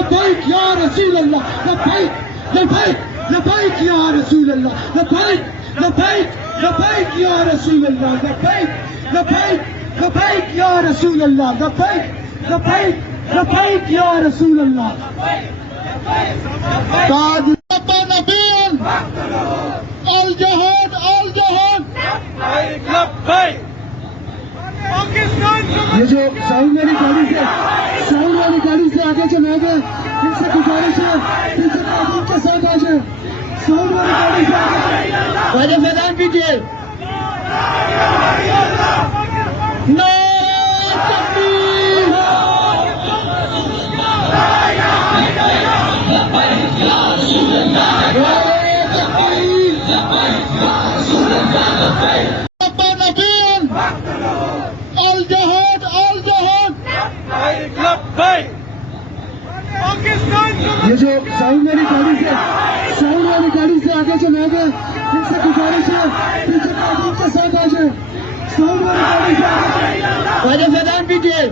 लब्बैक या रसूल अल्लाह, लब्बैक लब्बैक लब्बैक या रसूल अल्लाह, लब्बैक लब्बैक लब्बैक या रसूल अल्लाह, लब्बैक लब्बैक लब्बैक या रसूल अल्लाह, लब्बैक लब्बैक लब्बैक या रसूल अल्लाह। अल जहाद ये जो साउंड वाली गाड़ी से आगे चले गए, इनसे गुजारिश है पीछे कानून के साथ आ जाए। साउंड वाली गाड़ी से आगे मैदान कीजिए। ये जो साउंड वाली गाड़ी से आगे चले गए, इनसे गुजारिश है पीछे कानून के साथ आ जाए। साउंड वाली गाड़ी से आगे मैदान कीजिए।